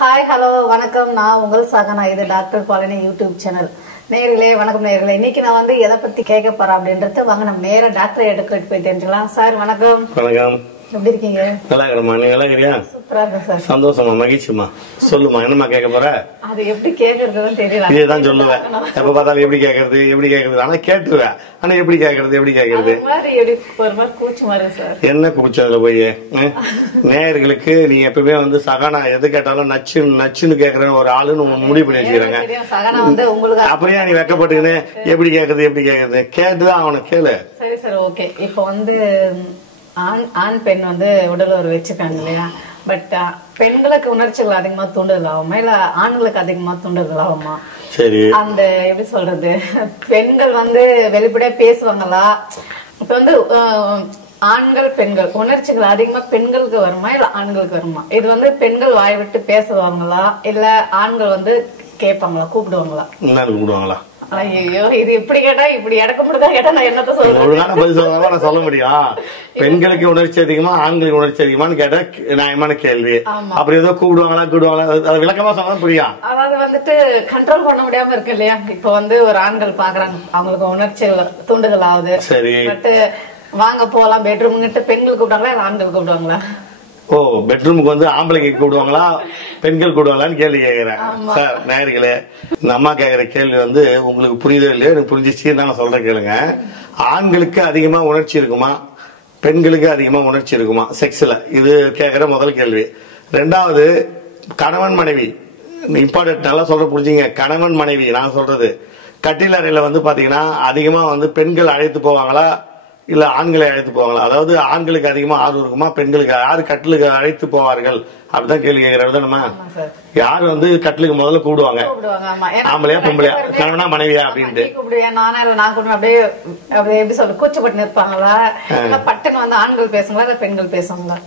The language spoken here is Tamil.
ஹாய் ஹலோ வணக்கம். நான் உங்கள் சகனா. இது டாக்டர் பாலினி யூடியூப் சேனல். நேர்களே வணக்கம். நேர்களே இன்னைக்கு நான் வந்து எதை பத்தி கேட்க போறேன் அப்படின்றது வாங்க நம்ம நேர டாக்டர் எடுத்துட்டு போய் தெரிஞ்சுக்கலாம். சார் வணக்கம். வணக்கம். எப்படி இருக்கீங்க? நல்லா இருக்கிறமா? நீ நல்லா இருக்கிறியா? சூப்பரா இருக்கு சார். சந்தோஷமா, மகிழ்ச்சிமா. சொல்லுமா, என்னமா கேட்க போற? அது எப்படி கேக்குறதுன்னு தெரியல. இதுதான் சொல்லுவேன். எப்ப பார்த்தாலும் எப்படி கேக்குறது ஆனா கேட்டுருவேன். ஆனா எப்படி கேக்குறது ஒரு மாதிரி கூச்சு மாதிரி சார். என்ன கூச்சதுல போய் நேயர்களுக்கு நீ எப்பவுமே வந்து சகானா எது கேட்டாலும் நச்சுன்னு கேக்குற ஒரு ஆளுன்னு முடிவு பண்ணி வச்சுக்கிறாங்க. சகனா வந்து உங்களுக்கு அப்படியே நீ வெக்கப்பட்டுக்கின்னு எப்படி கேக்குறது கேட்டுதான் அவனை கேளு. சரி சார், ஓகே. இப்ப வந்து ஆண் பெண் வந்து உடல் ஒரு வச்சுக்காங்க இல்லையா? பட் பெண்களுக்கு உணர்ச்சிகள் அதிகமா தூண்டுதல் ஆகுமா இல்ல ஆண்களுக்கு அதிகமா தூண்டுதல் ஆகுமா? சரி, அந்த எப்படி சொல்றது, பெண்கள் வந்து வெளிப்படையா பேசுவாங்களா? இப்ப வந்து ஆண்கள் பெண்கள் உணர்ச்சிகள் அதிகமா பெண்களுக்கு வருமா இல்ல ஆண்களுக்கு வருமா? இது வந்து பெண்கள் வாய் விட்டு பேசுவாங்களா இல்ல ஆண்கள் வந்து கேட்பாங்களா, கூப்பிடுவாங்களா? கூப்பிடுவாங்களா? ஐயோ, இது இப்படி கேட்டா இப்படி இடக்கமுடிதான் கேட்டா நான் என்னத்த சொல்றேன்? ஒழுங்கான பதில் சொல்லலாம் நான் சொல்ல முடியும். பெண்களுக்கு உணர்ச்சி அதிகமா ஆண்களுக்கு உணர்ச்சி அதிகமான்னு கேட்டா நியாயமான கேள்வி. அப்படி ஏதோ கூப்பிடுவாங்களா அது விளக்கமா சொன்னா புரியும். அதாவது வந்துட்டு கண்ட்ரோல் பண்ண முடியாம இருக்கு இல்லையா? இப்ப வந்து ஒரு ஆண்கள் பாக்குறாங்க, அவங்களுக்கு உணர்ச்சி தூண்டுதல் ஆகுது. சரி, பட் வாங்க போலாம் பெட்ரூம் கிட்ட பெண்கள் கூப்பிடுவாங்களா இல்ல ஆண்கள் கூப்பிடுவாங்களா? ஓ, பெட்ரூமுக்கு வந்து ஆம்பளைக்கு கூப்பிடுவாங்களா பெண்கள் கூப்பிடுவாங்களான்னு கேள்வி கேட்கிறேன் சார். நேயர்களே, இந்த அம்மா கேட்கிற கேள்வி வந்து உங்களுக்கு புரியுதோ இல்லையோ எனக்கு புரிஞ்சிச்சு நான் சொல்றேன் கேளுங்க. ஆண்களுக்கு அதிகமா உணர்ச்சி இருக்குமா பெண்களுக்கு அதிகமா உணர்ச்சி இருக்குமா செக்ஸ்ல? இது கேட்கிற முதல் கேள்வி. ரெண்டாவது, கணவன் மனைவி இம்பார்ட்டன்ட், நல்லா சொல்ற புரிஞ்சுங்க. கணவன் மனைவி நான் சொல்றது கட்டில் அறையில வந்து பாத்தீங்கன்னா அதிகமா வந்து பெண்கள் அழைத்து போவாங்களா இல்ல ஆண்களை அழைத்து போவாங்களா? அதாவது ஆண்களுக்கு அதிகமா ஆர்வம் இருக்குமா பெண்களுக்கு? யாரு கட்டிலுக்கு அழைத்து போவார்கள் அப்படிதான் கேள்வி கேட்கிறேன். நம்ம யாரு வந்து கட்டிலுக்கு முதல்ல கூப்பிடுவாங்க? ஆம்பளையா பொம்பளையா, கணவனா மனைவியா அப்படின்ட்டு அப்படியே எப்படி சொல்ற கூச்சப்பட்டு நிற்பாங்களா? பட்டுன்னு வந்து ஆண்கள் பேசுங்களா இல்ல பெண்கள் பேசுவாங்களா?